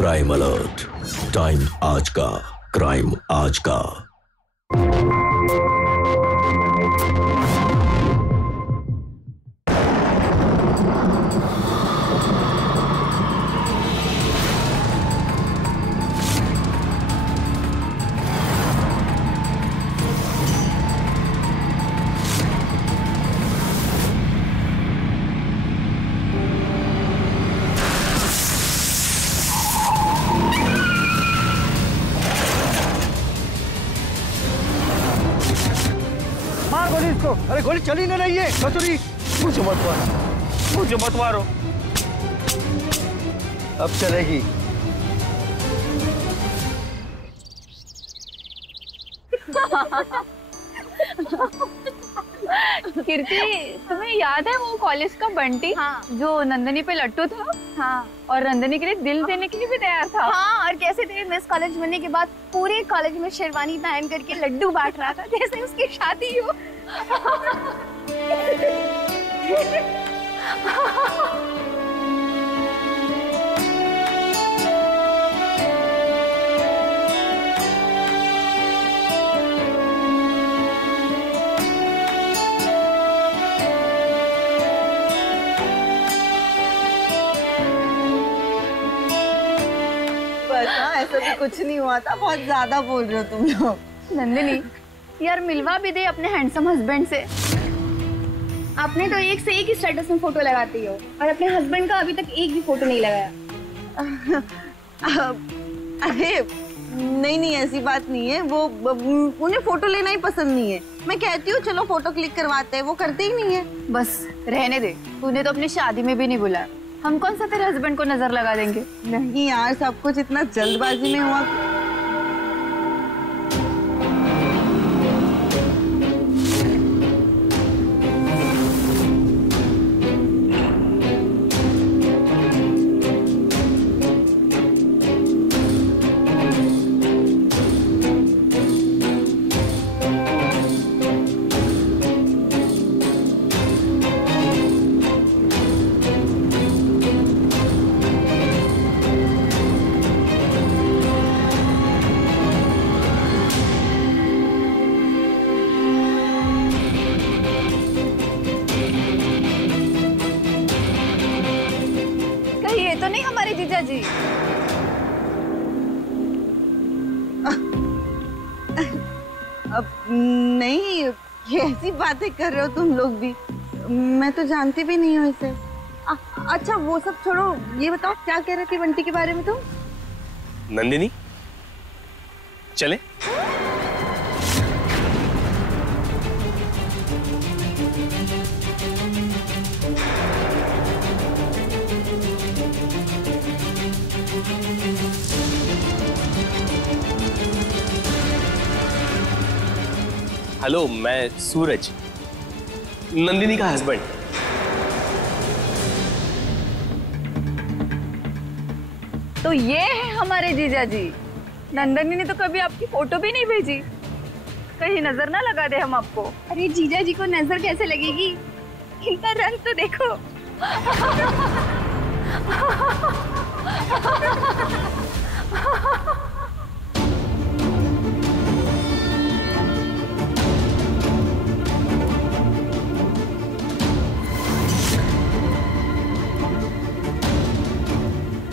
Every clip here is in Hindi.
क्राइम अलर्ट, टाइम आज का, क्राइम आज का। अरे गोली चली ना रही है कसूरी। मुझे मत मारो, मुझे मत मारो। अब चलेगी। कीर्ति, तुम्हें याद है वो कॉलेज का बंटी? हाँ। जो नंदनी पे लट्टू था? हाँ। और नंदनी के लिए दिल देने के लिए भी तैयार था। हाँ, और कैसे थे मिस कॉलेज बनने के बाद पूरे कॉलेज में शेरवानी पहन करके लड्डू बांट रहा था जैसे उसकी शादी हो। ऐसा भी कुछ नहीं हुआ था, बहुत ज्यादा बोल रहे हो तुम लोग। नंदिनी यार, मिलवा भी दे अपने हैंडसम हस्बैंड से। आपने तो एक से एक ही स्टेटस में फोटो लगाती हो और अपने हस्बैंड का अभी तक एक भी फोटो नहीं लगाया। अरे नहीं, ऐसी बात नहीं है। वो उन्हें फोटो लेना ही पसंद नहीं है। मैं कहती हूँ चलो फोटो क्लिक करवाते हैं, वो करते ही नहीं है। बस रहने दे, तूने तो अपनी शादी में भी नहीं बुलाया, हम कौन सा तेरे हस्बैंड को नजर लगा देंगे। नहीं यार, सब कुछ इतना जल्दबाजी में हुआ। जीजा जी अब नहीं, कैसी बातें कर रहे हो तुम लोग भी। मैं तो जानती भी नहीं हूँ इसे। अच्छा वो सब छोड़ो, ये बताओ क्या कह रही थी बंटी के बारे में तुम? नंदिनी चले? हेलो, मैं सूरज, नंदिनी का हस्बैंड। तो ये है हमारे जीजा जी। नंदिनी ने तो कभी आपकी फोटो भी नहीं भेजी, कहीं नजर ना लगा दे हम आपको। अरे जीजा जी को नजर कैसे लगेगी, इनका रंग तो देखो।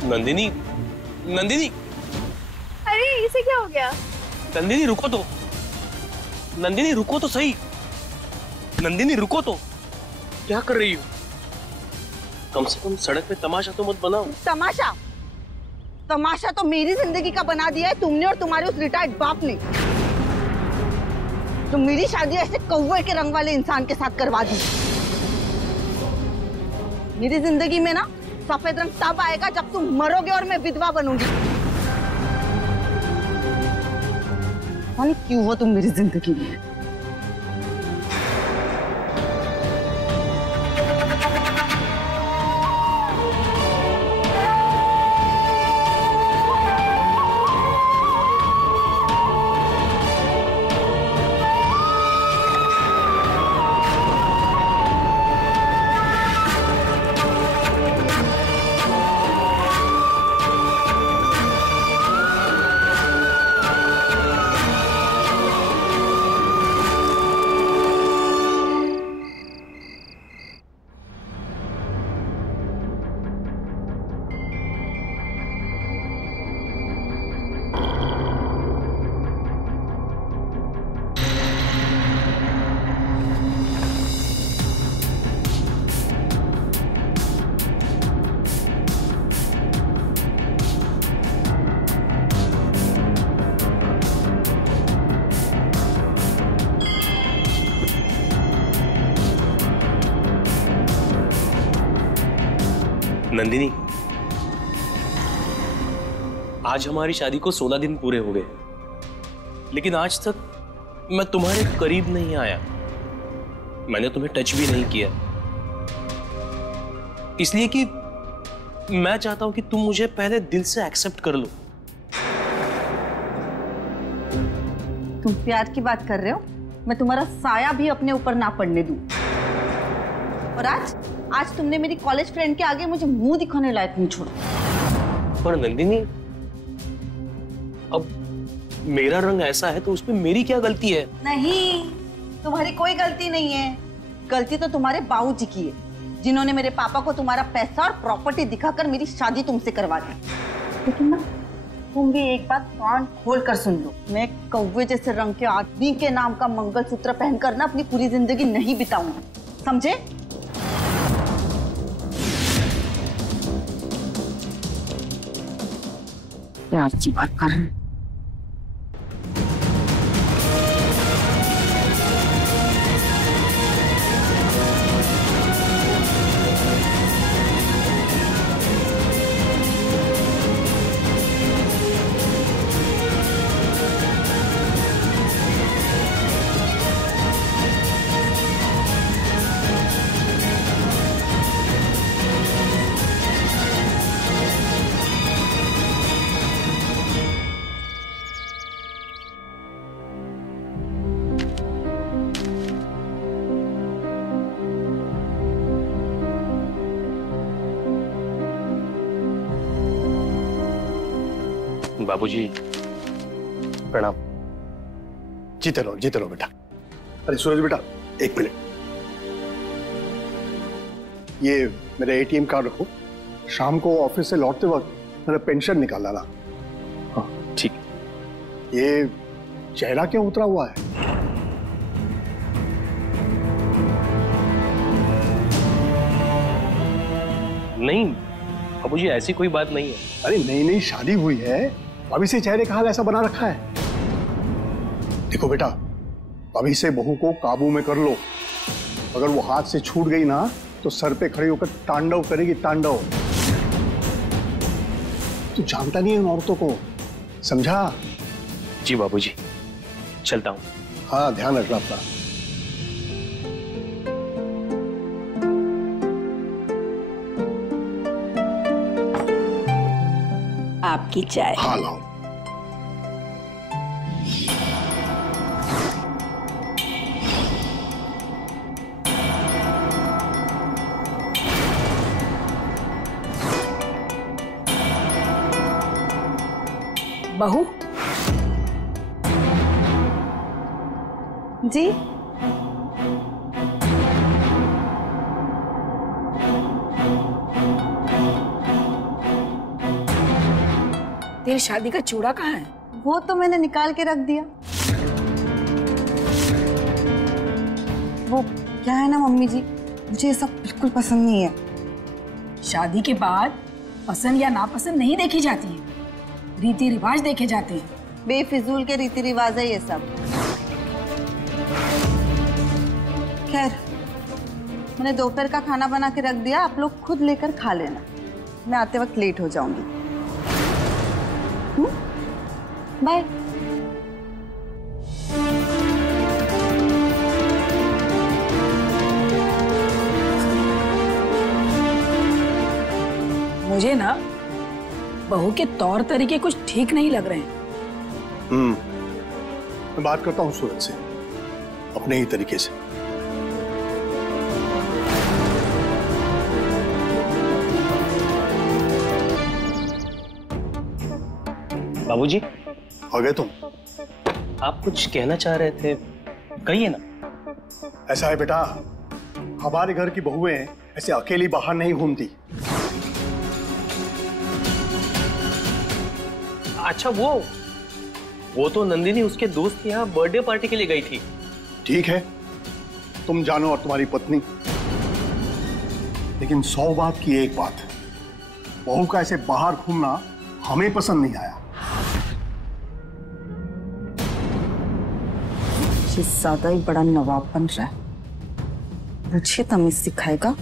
नंदिनी, नंदिनी, अरे इसे क्या हो गया? नंदिनी रुको तो, नंदिनी रुको तो सही, नंदिनी रुको तो, क्या कर रही हो? कम से कम सड़क पे तमाशा तो मत बनाओ। तमाशा? तमाशा तो मेरी जिंदगी का बना दिया है तुमने और तुम्हारे उस रिटायर्ड बाप ने। तो मेरी शादी ऐसे कौवे के रंग वाले इंसान के साथ करवा दी। मेरी जिंदगी में ना सफेद रंग तब आएगा जब तुम मरोगे और मैं विधवा बनूंगी। मानी क्यों हो तुम मेरी जिंदगी में? नंदिनी, आज हमारी शादी को 16 दिन पूरे हो गए, लेकिन आज तक मैं तुम्हारे करीब नहीं आया, मैंने तुम्हें टच भी नहीं किया, इसलिए कि मैं चाहता हूं कि तुम मुझे पहले दिल से एक्सेप्ट कर लो। तुम प्यार की बात कर रहे हो? मैं तुम्हारा साया भी अपने ऊपर ना पड़ने दूं। और आज तुमने मेरी कॉलेज फ्रेंड के आगे मुझे मुंह दिखाने लायक नहीं छोड़ा। पर नंदिनी, अब मेरा रंग ऐसा है तो उसमें मेरी क्या गलती है? नहीं, तुम्हारी कोई गलती नहीं है। गलती तो तुम्हारे बाबूजी की है, जिन्होंने मेरे पापा को तुम्हारा पैसा और प्रॉपर्टी दिखाकर मेरी शादी तुमसे करवा दी। लेकिन ना, तुम भी एक बात कान खोल कर सुन लो, मैं कौवे जैसे रंग के आदमी के नाम का मंगलसूत्र पहनकर ना अपनी पूरी जिंदगी नहीं बिताऊंगी, समझे? प्यार की बात कर रहे हैं। बाबूजी प्रणाम। जीते रहो बेटा। अरे सूरज बेटा, एक मिनट, ये मेरा एटीएम कार्ड रखो, शाम को ऑफिस से लौटते वक्त मेरा पेंशन निकाल लाना। हाँ ठीक। ये चेहरा क्यों उतरा हुआ है? नहीं बाबूजी, ऐसी कोई बात नहीं है। अरे नई शादी हुई है, अभी से चेहरे का हाल ऐसा बना रखा है। देखो बेटा, अभी से बहू को काबू में कर लो, अगर वो हाथ से छूट गई ना तो सर पे खड़ी होकर तांडव करेगी, तांडव। तू जानता नहीं है उन औरतों को, समझा? जी बाबूजी, चलता हूँ। हाँ, ध्यान रखना अपना। आपकी चाय। हाँ लाओ। बहू जी, तेरी शादी का चूड़ा कहाँ है? वो तो मैंने निकाल के रख दिया। वो क्या है ना मम्मी जी, मुझे ये सब बिल्कुल पसंद नहीं है। शादी के बाद पसंद या नापसंद नहीं देखी जाती है, रीति रिवाज देखे जाते हैं। बेफिजूल के रीति रिवाज है ये सब। खैर, मैंने दोपहर का खाना बना के रख दिया, आप लोग खुद लेकर खा लेना, मैं आते वक्त लेट हो जाऊंगी। बाय। मुझे ना बहू के तौर तरीके कुछ ठीक नहीं लग रहे हैं। मैं बात करता हूँ सूरज से अपने ही तरीके से। बाबूजी, आ गए तुम? आप कुछ कहना चाह रहे थे, कहिए ना। ऐसा है बेटा, हमारे घर की बहुएं ऐसे अकेली बाहर नहीं घूमती। अच्छा, वो तो नंदिनी उसके दोस्त के यहाँ बर्थडे पार्टी के लिए गई थी। ठीक है, तुम जानो और तुम्हारी पत्नी, लेकिन 100 बात की एक बात है, बहू का ऐसे बाहर घूमना हमें पसंद नहीं आया। ये ज्यादा ही बड़ा नवाब बन रहा है, मुझे तमीज सिखाएगा,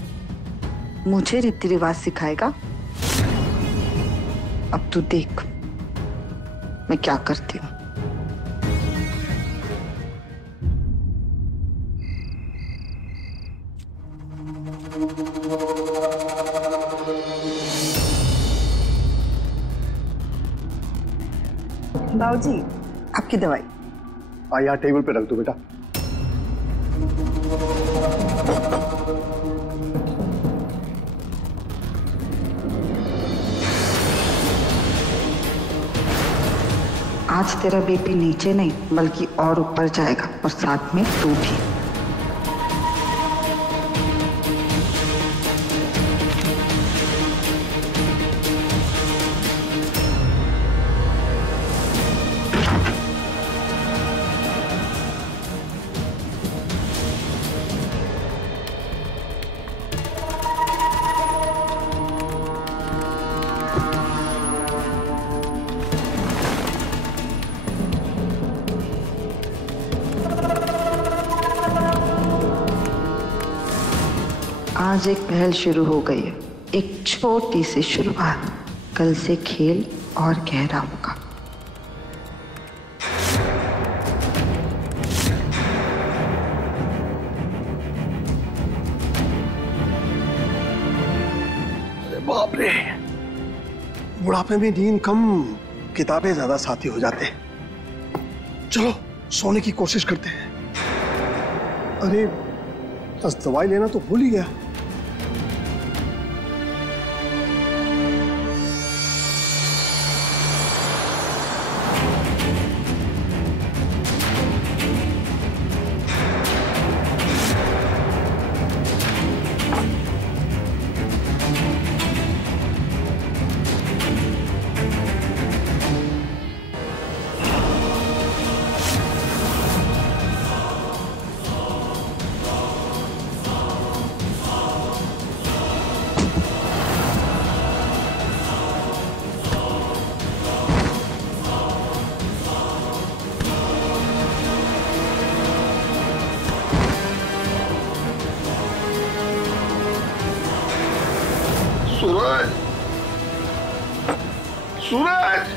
मुझे रीति रिवाज सिखाएगा। अब तू देख मैं क्या करती हूँ। बाबूजी, आपकी दवाई। यहाँ टेबल पे रख दो बेटा। आज तेरा बीपी नीचे नहीं बल्कि और ऊपर जाएगा, और साथ में तू भी। आज एक पहल शुरू हो गई है, एक छोटी सी शुरुआत। कल से खेल और गहरा होगा। अरे बाप रे, बुढ़ापे में नींद कम, किताबें ज्यादा साथी हो जाते हैं। चलो सोने की कोशिश करते हैं। अरे बस दवाई लेना तो भूल ही गया। सूरज, सूरज,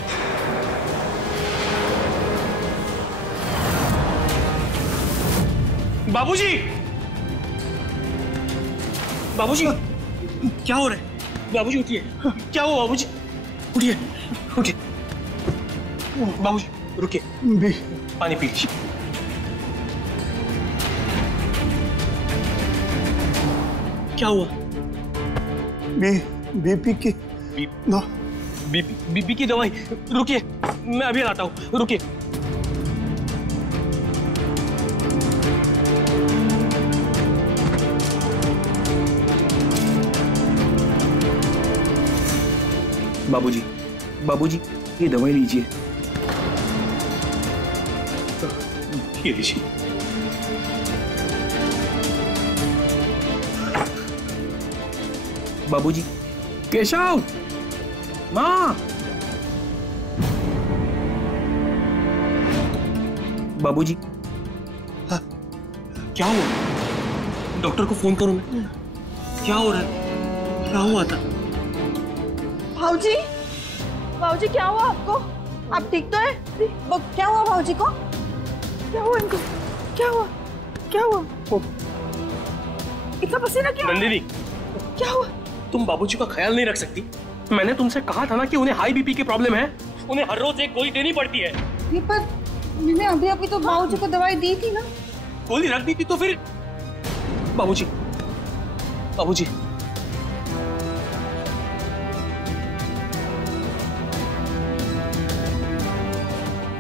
बाबूजी, बाबूजी, क्या हो रहा है? बाबूजी उठिए, क्या हुआ बाबूजी? उठिए, उठिए। बाबूजी रुकिए, पानी पी लीजिए। क्या हुआ? बीपी की ना, बीपी की दवाई। रुकिए, मैं अभी लाता हूँ, रुकिए। बाबूजी, बाबूजी, ये दवाई लीजिए। ये लीजिए। बाबूजी, केशव, माँ। बाबूजी, क्या हुआ? डॉक्टर को फोन करो मैं। क्या हो रहा है? क्या हुआ था? भाऊजी, भाऊजी क्या हुआ आपको? आप ठीक तो है? वो क्या हुआ भाऊजी को? क्या हुआ इनको? क्या हुआ? क्या हुआ? इतना पसीना क्यों? नंदिनी, क्या हुआ? तुम बाबूजी का ख्याल नहीं रख सकती? मैंने तुमसे कहा था ना कि उन्हें हाई बीपी की प्रॉब्लम है, उन्हें हर रोज एक गोली देनी पड़ती है। पर मैंने अभी तो बाबूजी को दवाई दी थी ना। गोली रख दी थी तो फिर? बाबूजी, बाबूजी,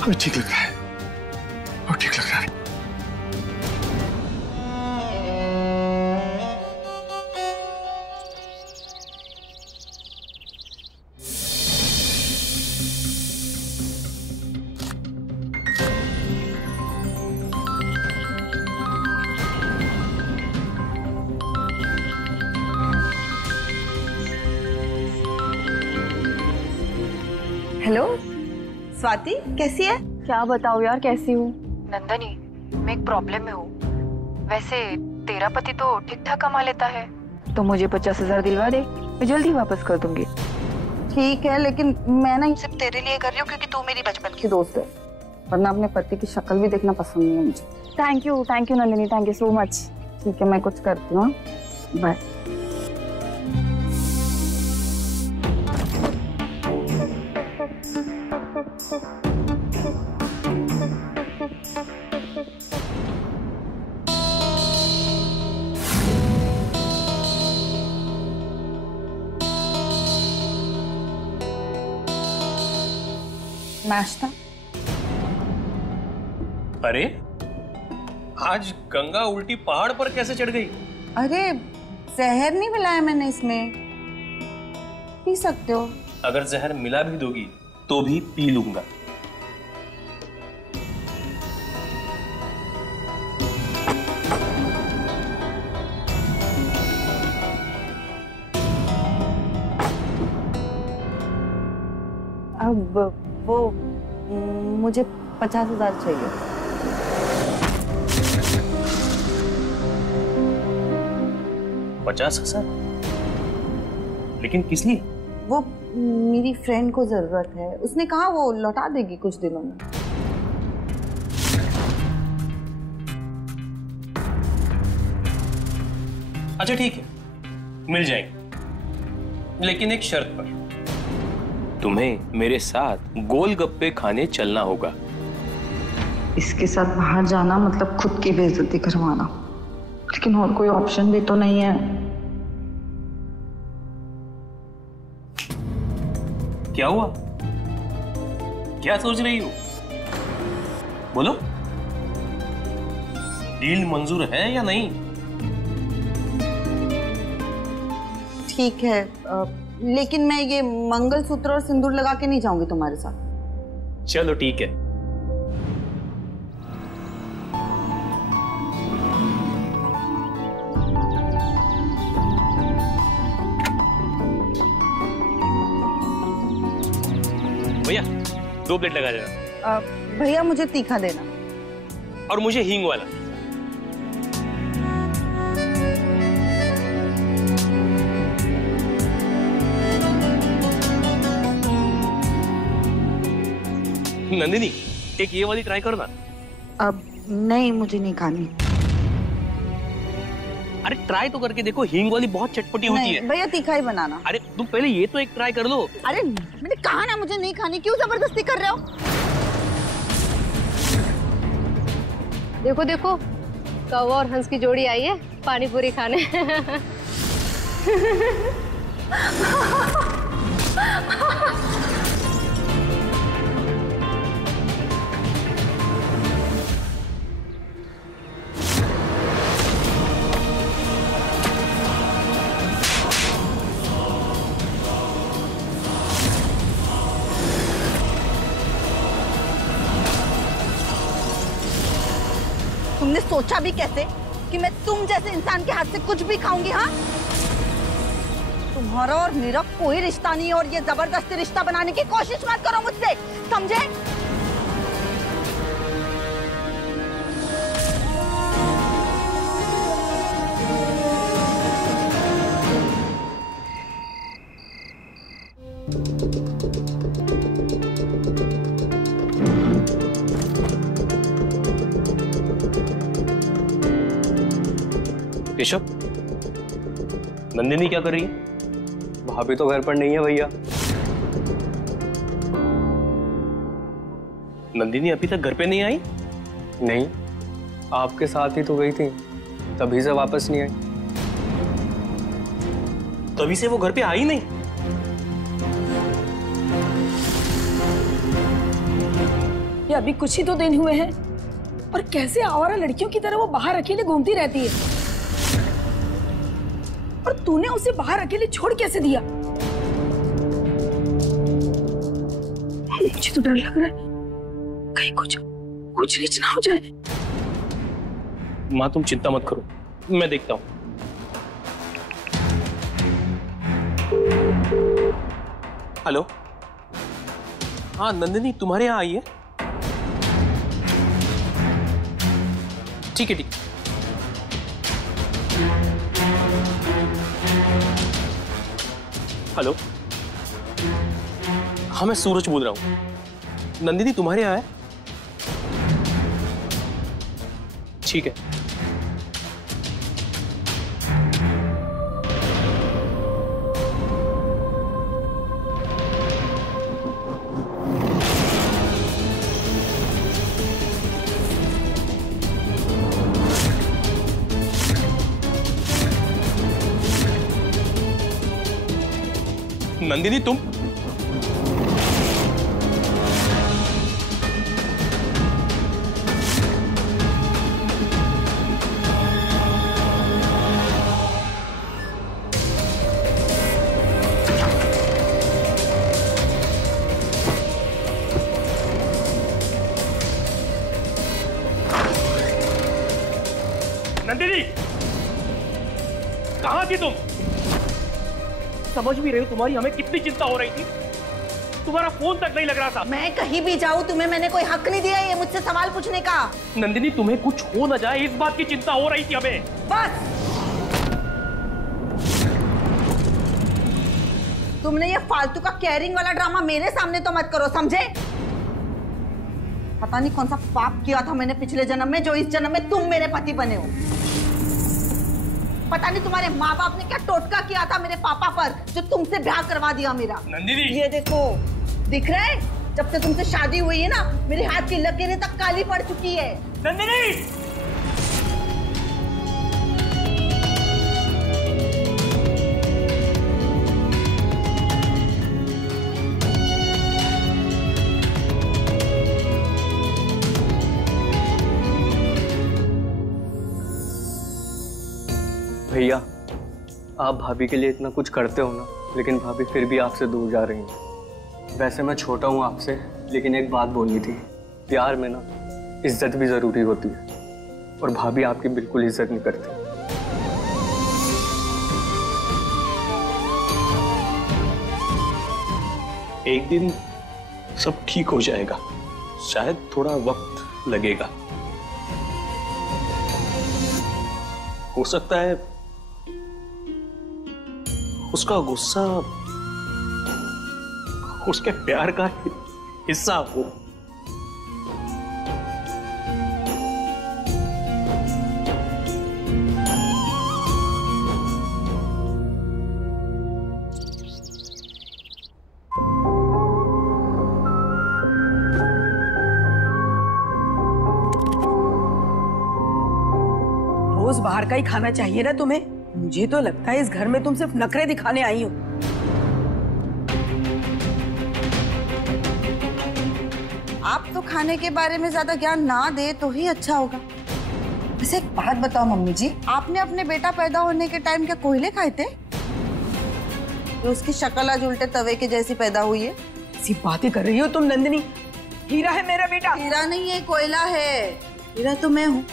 हमें ठीक लग रहा है, और ठीक लग रहा है। हेलो स्वाति, कैसी है? क्या बताओ यार, कैसी हूँ? नंदनी, मैं एक प्रॉब्लम में हूँ। वैसे तेरा पति तो ठीक ठाक कमा लेता है, तो मुझे 50,000 दिलवा दे, मैं जल्दी वापस कर दूंगी। ठीक है, लेकिन मैं ना सिर्फ तेरे लिए कर रही हूँ क्योंकि तू मेरी बचपन की दोस्त है, वरना अपने पति की शक्ल भी देखना पसंद नहीं है मुझे। Thank you Nandini, thank you so much. ठीक है, मैं कुछ करती हूँ, बाय। नाश्ता? अरे आज गंगा उल्टी पहाड़ पर कैसे चढ़ गई? अरे जहर नहीं मिलाया मैंने इसमें, पी सकते हो। अगर जहर मिला भी दोगी तो भी पी लूंगा। अब वो मुझे 50,000 चाहिए। 50,000? लेकिन किस लिए? वो मेरी फ्रेंड को जरूरत है, उसने कहा वो लौटा देगी कुछ दिनों में। अच्छा ठीक है, मिल जाएंगे, लेकिन एक शर्त पर। तुम्हें मेरे साथ गोलगप्पे खाने चलना होगा। इसके साथ बाहर जाना मतलब खुद की बेइज्जती करवाना, लेकिन और कोई ऑप्शन भी तो नहीं है। क्या हुआ? क्या सोच रही हो? बोलो, डील मंजूर है या नहीं? ठीक है, लेकिन मैं ये मंगलसूत्र और सिंदूर लगा के नहीं जाऊंगी तुम्हारे साथ। चलो ठीक है। भैया 2 प्लेट लगा देना। भैया मुझे तीखा देना। और मुझे हींग वाला। नंदिनी, एक ये वाली ट्राई करो ना। अब नहीं, मुझे नहीं खानी। अरे ट्राई तो करके देखो, हींग वाली बहुत चटपटी होती है। भैया तीखा ही बनाना। अरे तुम पहले ये तो एक ट्राई कर लो। अरे मैंने कहा ना मुझे नहीं खानी, क्यों जबरदस्ती कर रहे हो? देखो देखो, कौवा और हंस की जोड़ी आई है पानी पूरी खाने। तुमने सोचा भी कैसे कि मैं तुम जैसे इंसान के हाथ से कुछ भी खाऊंगी? हाँ, तुम्हारा और मेरा कोई रिश्ता नहीं है, और ये जबरदस्ती रिश्ता बनाने की कोशिश मत करो मुझसे, समझे? केशव, नंदिनी क्या कर रही है? भाभी तो घर पर नहीं है भैया। नंदिनी अभी तक घर पे नहीं आई? नहीं, आपके साथ ही तो गई थी, तभी से वापस नहीं आई। तभी से वो घर पे आई नहीं? ये अभी कुछ ही तो दिन हुए हैं, और कैसे आवारा लड़कियों की तरह वो बाहर अकेले घूमती रहती है। और तूने उसे बाहर अकेले छोड़ कैसे दिया? मुझे तो डर लग रहा है कहीं कुछ ऊंच नीच ना हो जाए। माँ तुम चिंता मत करो, मैं देखता हूँ। हेलो, हाँ नंदिनी तुम्हारे यहाँ आई है? ठीक है, ठीक। हेलो, हाँ मैं सूरज बोल रहा हूँ। नंदिनी तुम्हारे यहाँ है? ठीक है। नंदिनी तुम नंदिनी कहां थी तुम? समझ भी रही हो तुम्हारी हमें कितनी चिंता हो रही थी। तुम्हारा फोन तक नहीं लग रहा था। मैं कहीं भी जाऊं तुम्हें मैंने कोई हक नहीं दिया ये मुझसे सवाल पूछने का। नंदिनी तुम्हें कुछ हो न जाए इस बात की चिंता हो रही थी हमें। बस तुमने ये फालतू का केयरिंग वाला ड्रामा मेरे सामने तो मत करो, समझे? पता नहीं कौन सा पाप किया था मैंने पिछले जन्म में जो इस जन्म में तुम मेरे पति बने हो। पता नहीं तुम्हारे माँ बाप ने क्या टोटका किया था मेरे पापा पर जो तुमसे ब्याह करवा दिया मेरा। नंदिनी ये देखो, दिख रहा है? जब से तुमसे शादी हुई है ना मेरे हाथ की लकीरें तक काली पड़ चुकी है। नंदिनी भैया, आप भाभी के लिए इतना कुछ करते हो ना, लेकिन भाभी फिर भी आपसे दूर जा रही हैं। वैसे मैं छोटा हूँ आपसे, लेकिन एक बात बोलनी थी। प्यार में ना इज्जत भी जरूरी होती है, और भाभी आपकी बिल्कुल इज्जत नहीं करती। एक दिन सब ठीक हो जाएगा, शायद थोड़ा वक्त लगेगा। हो सकता है उसका गुस्सा उसके प्यार का हिस्सा हो। रोज बाहर का ही खाना चाहिए ना तुम्हें? मुझे तो लगता है इस घर में तुम सिर्फ नखरे दिखाने आई हो। आप तो खाने के बारे में ज्यादा ज्ञान ना दे तो ही अच्छा होगा। वैसे एक बात बताओ मम्मी जी, आपने अपने बेटा पैदा होने के टाइम क्या कोयले खाए थे? तो उसकी शक्ल आज उल्टे तवे के जैसी पैदा हुई है। ऐसी बातें कर रही हो तुम नंदिनी। हीरा है मेरा बेटा। हीरा नहीं है, कोयला है। हीरा तो मैं हूँ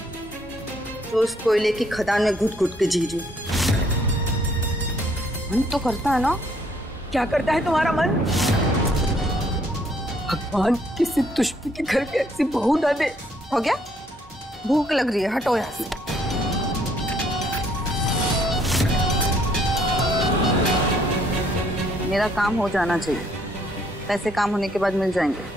तो उस कोयले की खदान में घुट घुट के जी रही। मन तो करता है ना। क्या करता है तुम्हारा मन? भगवान किसी दुश्मन के घर के ऐसी बहू ना दे। हो गया? भूख लग रही है, हटो यहाँ से। मेरा काम हो जाना चाहिए, पैसे काम होने के बाद मिल जाएंगे।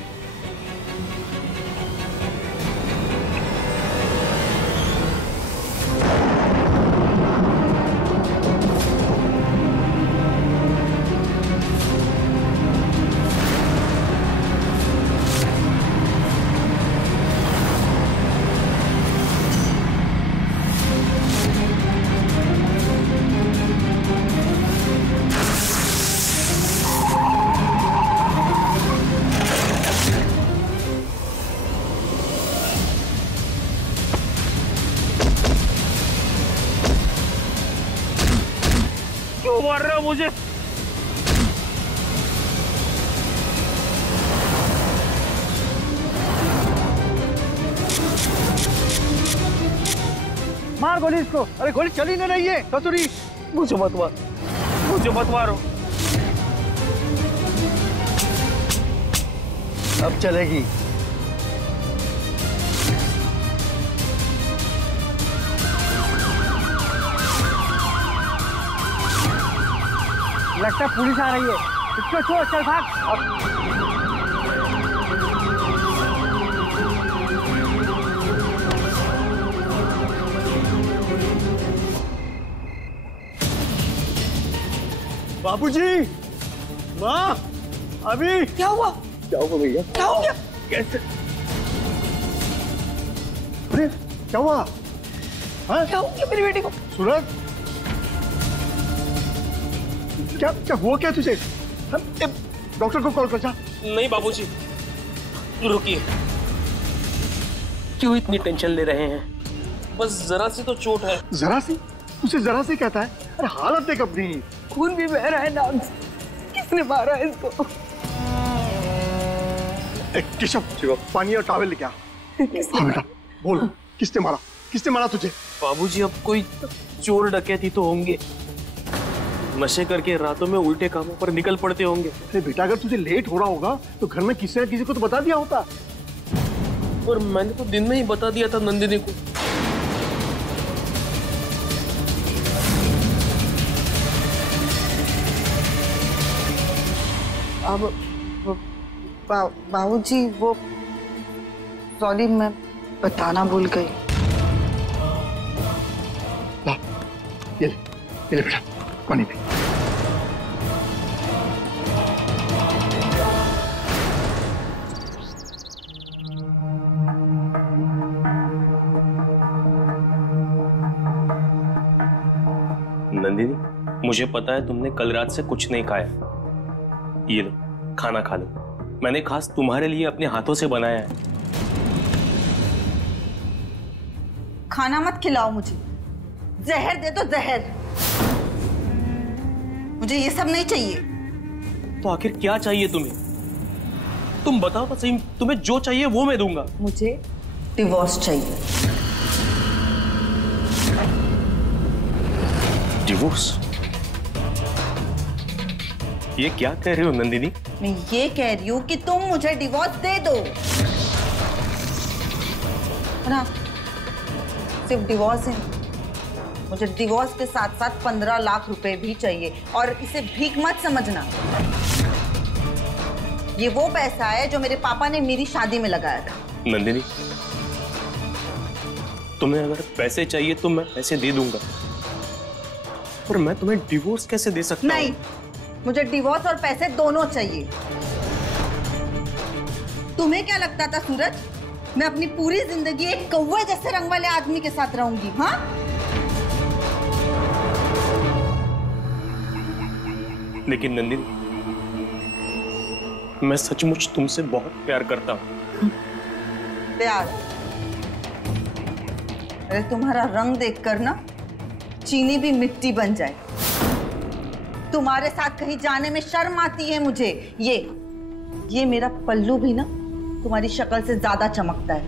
क्यों मार रहे हो मुझे? मार गोली इसको। अरे गोली चली नहीं रही है ससुरी। मुझे मत मार, मुझे मत मारो। अब चलेगी। लगता है पुलिस आ रही है। चल भाग। बाबूजी, माँ, अभी क्या हुआ? क्या हुआ भैया? क्या हो गया? कैसे? अरे क्या हुआ? हाँ? क्या हो गया मेरी बेटी को? सूरज, क्या क्या हुआ क्या तुझे? डॉक्टर को कॉल कर जा। नहीं बाबूजी, रुकिए, क्यों इतनी टेंशन ले रहे हैं? बस जरा सी तो चोट है। जरा सी? उसे जरा सी कहता है? अरे हालत देख अपनी। खून भी बह रहा है नाक से। किसने मारा है इसको? केशव, पानी और टॉवेल लेके आ। हाँ बेटा, बोल, किसने मारा? किसने मारा तुझे? बाबूजी, अब कोई चोर डकैती तो होंगे, नशे करके रातों में उल्टे कामों पर निकल पड़ते होंगे। अरे बेटा, अगर तुझे लेट हो रहा होगा तो घर में किसी न किसी को तो बता दिया होता। और मैंने तो दिन में ही बता दिया था नंदिनी को। अब बाबूजी, वो सॉरी, मैं बताना भूल गई। ला, ये ले बेटा, पानी पी। नंदिनी, मुझे पता है तुमने कल रात से कुछ नहीं खाया। ये लो, खाना खा लो। मैंने खास तुम्हारे लिए अपने हाथों से बनाया है। खाना मत खिलाओ मुझे, जहर दे दो, जहर। मुझे ये सब नहीं चाहिए। तो आखिर क्या चाहिए तुम्हें? तुम बताओ तो सही, तुम्हें जो चाहिए वो मैं दूंगा। मुझे डिवोर्स चाहिए। डिवोर्स? ये क्या कह रही हो नंदिनी? मैं ये कह रही हूँ कि तुम मुझे डिवोर्स दे दो ना। सिर्फ डिवोर्स है, मुझे डिवोर्स के साथ साथ 15 लाख रुपए भी चाहिए। और इसे भीख मत समझना, ये वो पैसा है जो मेरे पापा ने मेरी शादी में लगाया था। नंदिनी, तुम्हें अगर पैसे चाहिए तो मैं पैसे दे दूंगा, पर मैं तुम्हें डिवोर्स कैसे दे सकता हूं? नहीं, मुझे डिवोर्स और पैसे दोनों चाहिए। तुम्हें क्या लगता था सूरज, मैं अपनी पूरी जिंदगी एक कौवे जैसे रंग वाले आदमी के साथ रहूंगी? हाँ, लेकिन नंदिनी, मैं सचमुच तुमसे बहुत प्यार करता हूं। प्यार? अरे तुम्हारा रंग देखकर ना चीनी भी मिट्टी बन जाए। तुम्हारे साथ कहीं जाने में शर्म आती है मुझे। ये मेरा पल्लू भी ना तुम्हारी शक्ल से ज्यादा चमकता है।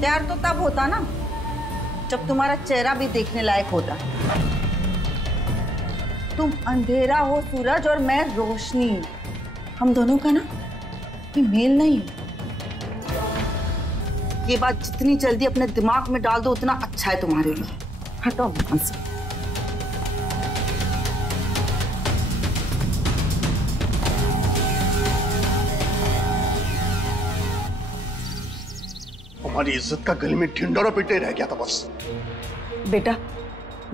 प्यार तो तब होता ना जब तुम्हारा चेहरा भी देखने लायक होता। तुम अंधेरा हो सूरज और मैं रोशनी। हम दोनों का ना ये मेल नहीं है। ये बात जितनी जल्दी अपने दिमाग में डाल दो उतना अच्छा है तुम्हारे लिए। हटो वहां से। हमारी इज्जत का गले में ढिंढोरा पिटे रह गया था बस। बेटा,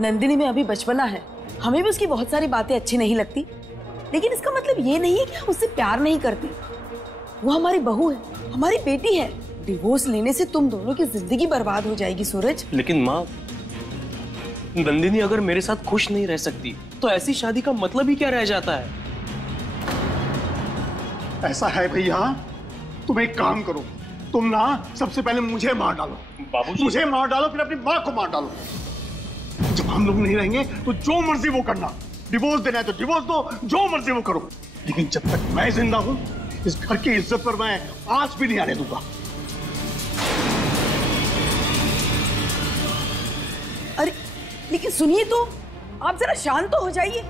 नंदिनी में अभी बचपना है, हमें भी उसकी बहुत सारी बातें अच्छी नहीं लगती, लेकिन इसका मतलब ये नहीं है कि हम उससे प्यार नहीं करते। वो हमारी बहू है, हमारी बेटी है। डिवोर्स लेने से तुम दोनों की जिंदगी बर्बाद हो जाएगी सूरज। लेकिन माँ, नंदिनी अगर मेरे साथ खुश नहीं रह सकती तो ऐसी शादी का मतलब ही क्या रह जाता है? ऐसा है भैया, तुम एक काम करो, तुम ना सबसे पहले मुझे मार डालो। बाबूजी, मुझे मार डालो, फिर अपनी माँ को मार डालो। जब हम लोग नहीं रहेंगे तो जो मर्जी वो करना। डिवोर्स देना है तो डिवोर्स दो, जो मर्जी वो करो। लेकिन जब तक मैं जिंदा हूं इस घर की इज्जत पर मैं आंच भी नहीं आने दूंगा। अरे लेकिन सुनिए तो, आप जरा शांत तो हो जाइए।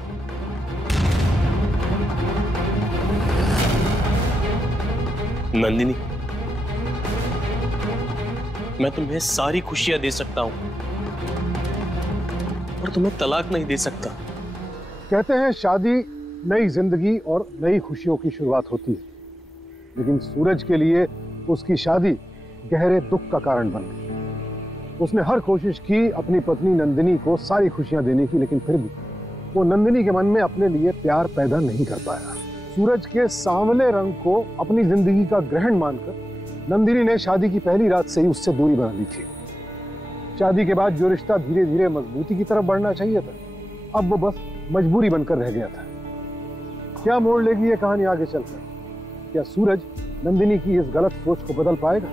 नंदिनी, मैं तुम्हें सारी खुशियां दे सकता हूं और तुम्हें तलाक नहीं दे सकता। कहते हैं शादी नई जिंदगी और नई खुशियों की शुरुआत होती है, लेकिन सूरज के लिए उसकी शादी गहरे दुख का कारण बन गई। उसने हर कोशिश की अपनी पत्नी नंदिनी को सारी खुशियां देने की, लेकिन फिर भी वो नंदिनी के मन में अपने लिए प्यार पैदा नहीं कर पाया। सूरज के सांवले रंग को अपनी जिंदगी का ग्रहण मानकर नंदिनी ने शादी की पहली रात से ही उससे दूरी बना ली थी। शादी के बाद जो रिश्ता धीरे धीरे मजबूती की तरफ बढ़ना चाहिए था, अब वो बस मजबूरी बनकर रह गया था। क्या मोड़ लेगी ये कहानी आगे चलकर? क्या सूरज नंदिनी की इस गलत सोच को बदल पाएगा?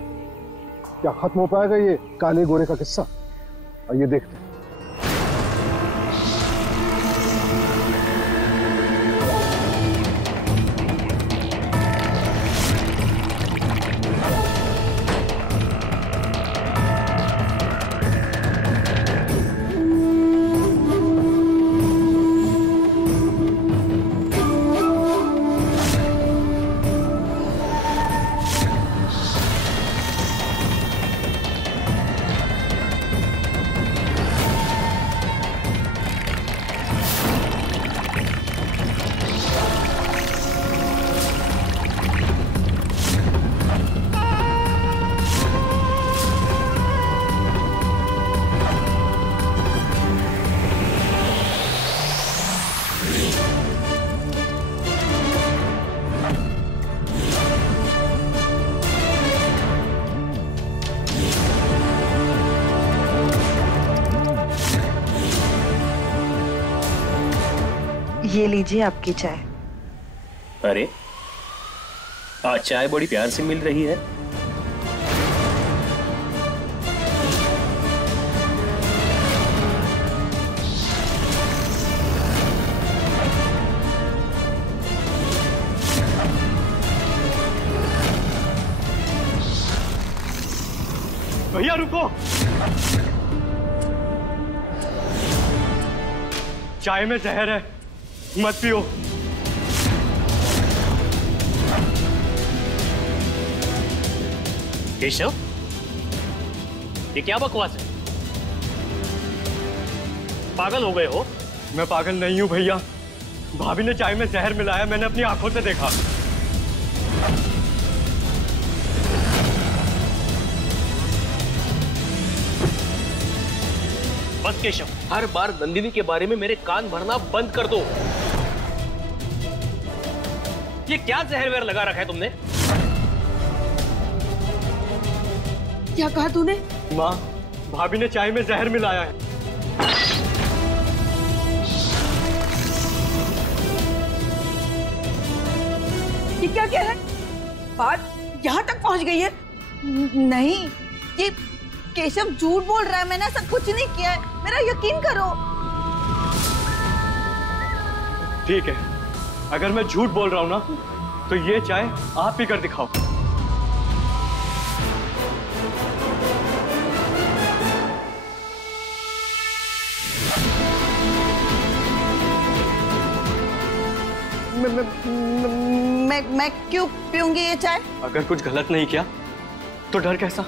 क्या खत्म हो पाएगा ये काले गोरे का किस्सा? आइए देखते हैं। ये लीजिए आपकी चाय। अरे आज चाय बड़ी प्यार से मिल रही है। भैया रुको, चाय में जहर है, मत पियो। केशव, ये क्या बकवास है? पागल हो गए हो? मैं पागल नहीं हूं भैया, भाभी ने चाय में जहर मिलाया, मैंने अपनी आंखों से देखा। बस केशव, हर बार नंदिनी के बारे में मेरे कान भरना बंद कर दो। ये क्या जहर वहर लगा रखा है तुमने? क्या कहा तूने? माँ, भाभी ने चाय में जहर मिलाया है। ये क्या कह रहा है? बात यहाँ तक पहुँच गई है? नहीं, ये केशव झूठ बोल रहा है। मैंने ऐसा कुछ नहीं किया है, मेरा यकीन करो। ठीक है, अगर मैं झूठ बोल रहा हूं ना, तो ये चाय आप पी कर दिखाओ। मैं क्यों पीऊंगी ये चाय? अगर कुछ गलत नहीं किया तो डर कैसा?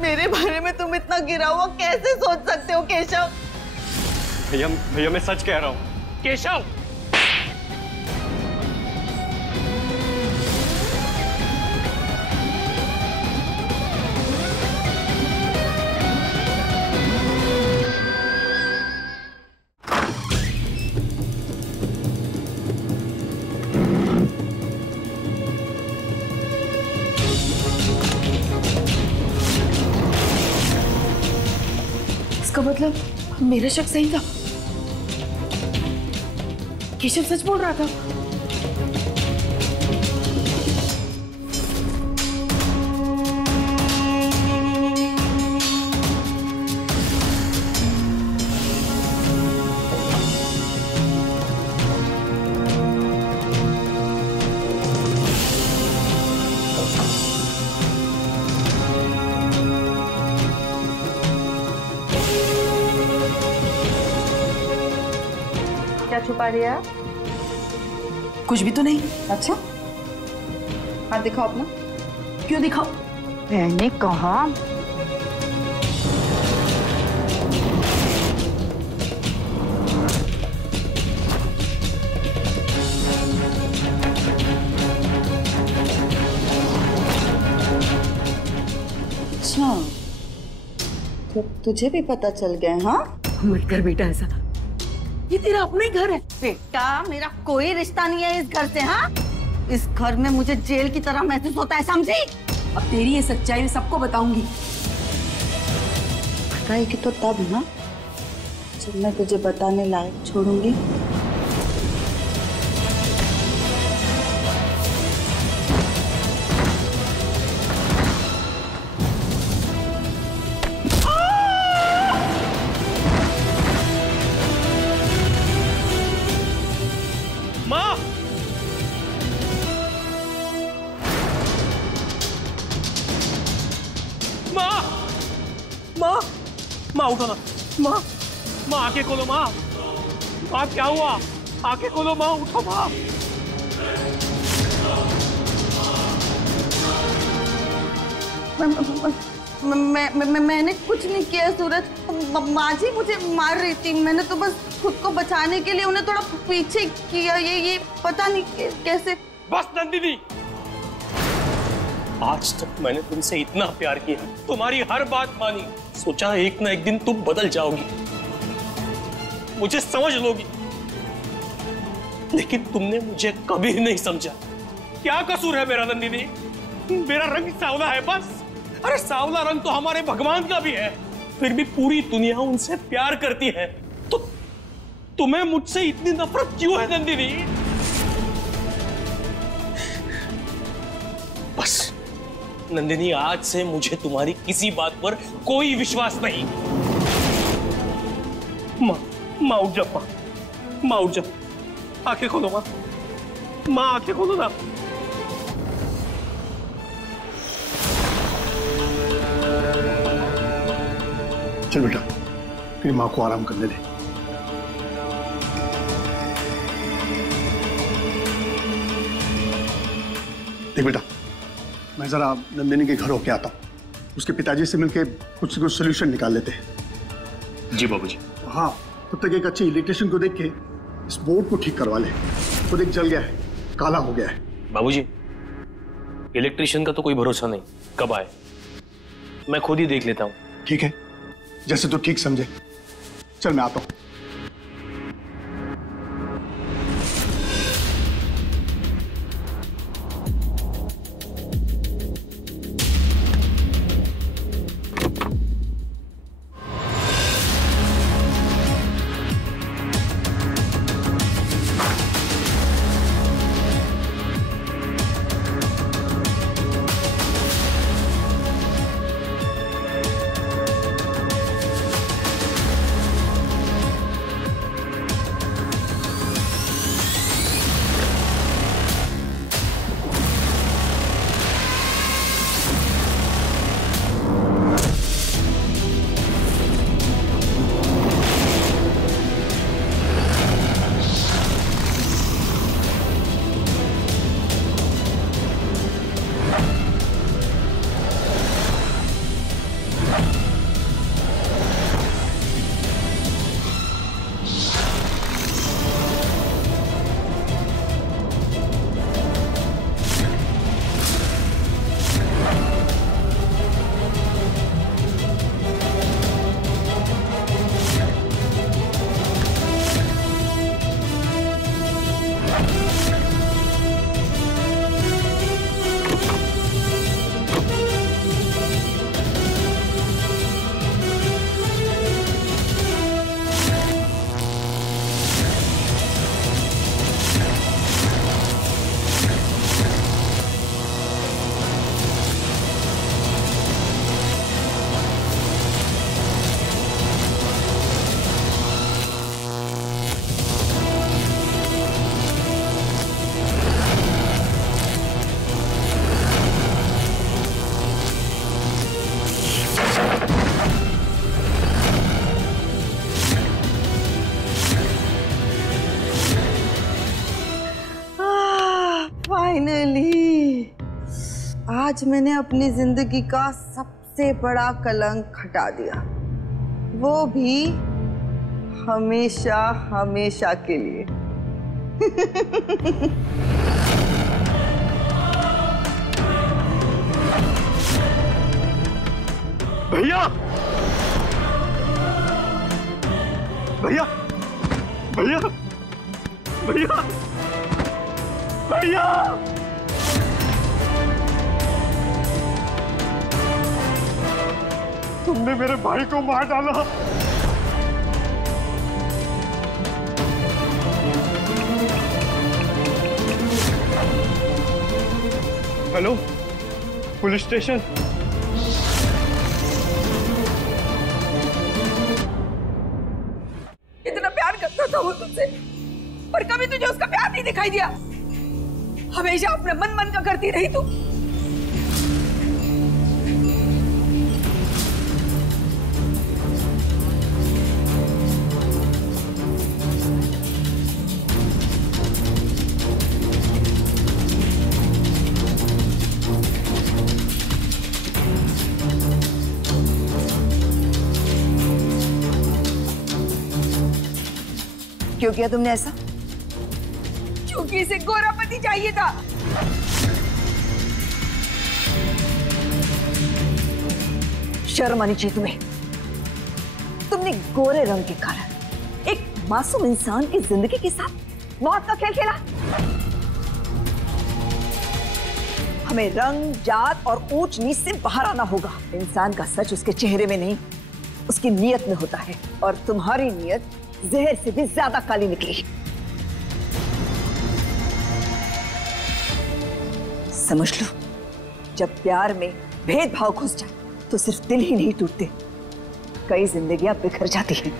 मेरे बारे में तुम इतना गिरा हुआ कैसे सोच सकते हो केशव? भैया मैं सच कह रहा हूं। केशव, मतलब मेरा शक सही था, केशव सच बोल रहा था। क्या छुपा लिया? कुछ भी तो नहीं। अच्छा, हाथ दिखाओ अपना। क्यों दिखाओ? मैंने कहा अच्छा, तो तुझे भी पता चल गया? हाँ, मत कर बेटा ऐसा, ये तेरा अपना ही घर है। बेटा मेरा कोई रिश्ता नहीं है इस घर से। हाँ, इस घर में मुझे जेल की तरह महसूस होता है, समझी? अब तेरी ये सच्चाई मैं सबको बताऊंगी। बताएगी तो तब ना, जब मैं तुझे बताने लायक छोड़ूंगी। माँ, माँ, माँ, माँ उठो ना। माँ, माँ आंखें खोलो। माँ, माँ क्या हुआ? आंखें खोलो माँ, उठो माँ। मैंने कुछ नहीं किया सूरज। माँ जी मुझे मार रही थी, मैंने तो बस खुद को बचाने के लिए उन्हें थोड़ा पीछे किया। ये पता नहीं कैसे। बस नंदिनी, आज तक मैंने तुमसे इतना प्यार किया, तुम्हारी हर बात मानी, सोचा एक ना एक दिन तुम बदल जाओगी, मुझे समझ लोगी, लेकिन तुमने मुझे कभी नहीं समझा। क्या कसूर है मेरा नंदिनी? मेरा रंग सावला है बस। अरे सावला रंग तो हमारे भगवान का भी है, फिर भी पूरी दुनिया उनसे प्यार करती है, तो तुम्हें मुझसे इतनी नफरत क्यों है नंदिनी? बस नंदिनी, आज से मुझे तुम्हारी किसी बात पर कोई विश्वास नहीं। माँ उठ जा। माँ उठ जा, आंखें खोलो माँ। माँ आंखें खोलो ना। चल बेटा, तेरी माँ को आराम करने दे। देख बेटा, मैं जरा नंदिनी के घर होके आता हूँ, उसके पिताजी से मिलके कुछ सोल्यूशन निकाल लेते हैं। जी बाबूजी। हाँ, तब तक एक अच्छे इलेक्ट्रिशियन को देख के इस बोर्ड को ठीक करवा ले। वो देख जल गया है, काला हो गया है। बाबूजी, इलेक्ट्रिशियन का तो कोई भरोसा नहीं, कब आए, मैं खुद ही देख लेता हूँ। ठीक है, जैसे तो ठीक समझे। चल मैं आता हूँ। आज मैंने अपनी जिंदगी का सबसे बड़ा कलंक हटा दिया, वो भी हमेशा हमेशा के लिए। भैया भैया भैया भैया भैया तुमने मेरे भाई को मार डाला। Hello, police station. इतना प्यार करता था वो तुझसे, पर कभी तुझे उसका प्यार नहीं दिखाई दिया। हमेशा अपने मन का करती रही तू। क्यों किया तुमने ऐसा? क्योंकि इसे गोरा पति चाहिए था। शर्म आनी चाहिए तुम्हें। तुमने गोरे रंग के कारण एक मासूम इंसान की जिंदगी के साथ मौत का खेल खेला। हमें रंग, जात और ऊंच नीच से बाहर आना होगा। इंसान का सच उसके चेहरे में नहीं, उसकी नीयत में होता है, और तुम्हारी नीयत जहर से भी ज्यादा काली निकली। समझ लो, जब प्यार में भेदभाव घुस जाए तो सिर्फ दिल ही नहीं टूटते, कई जिंदगियां बिखर जाती हैं।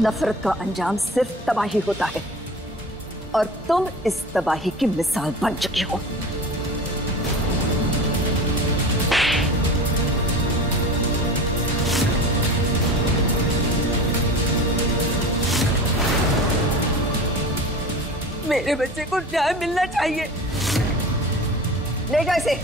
नफरत का अंजाम सिर्फ तबाही होता है, और तुम इस तबाही की मिसाल बन चुकी हो। मेरे बच्चे को न्याय मिलना चाहिए। ले जाओ इसे।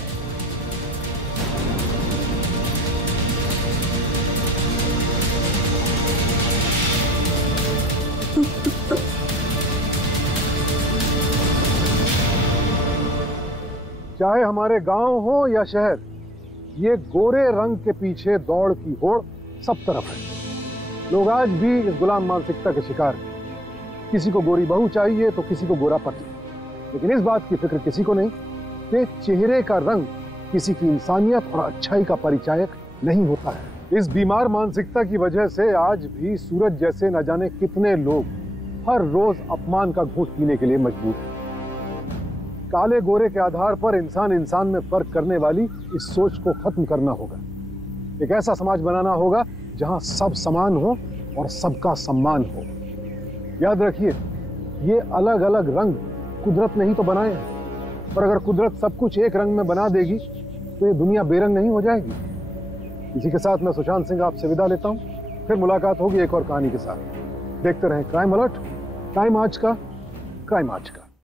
चाहे हमारे गांव हो या शहर, ये गोरे रंग के पीछे दौड़ की होड़ सब तरफ है। लोग आज भी इस गुलाम मानसिकता के शिकार हैं। किसी को गोरी बहू चाहिए तो किसी को गोरा पति, लेकिन इस बात की फिक्र किसी को नहीं कि चेहरे का रंग किसी की इंसानियत और अच्छाई का परिचायक नहीं होता है। इस बीमार मानसिकता की वजह से आज भी सूरज जैसे न जाने कितने लोग हर रोज अपमान का घूंट पीने के लिए मजबूर हैं। काले गोरे के आधार पर इंसान इंसान में फर्क करने वाली इस सोच को खत्म करना होगा। एक ऐसा समाज बनाना होगा जहां सब समान हो और सबका सम्मान हो। याद रखिए, ये अलग अलग रंग कुदरत ने ही तो बनाए हैं, पर अगर कुदरत सब कुछ एक रंग में बना देगी तो ये दुनिया बेरंग नहीं हो जाएगी। इसी के साथ मैं सुशांत सिंह आपसे विदा लेता हूँ। फिर मुलाकात होगी एक और कहानी के साथ। देखते रहें क्राइम अलर्ट, टाइम आज का, क्राइम आज का।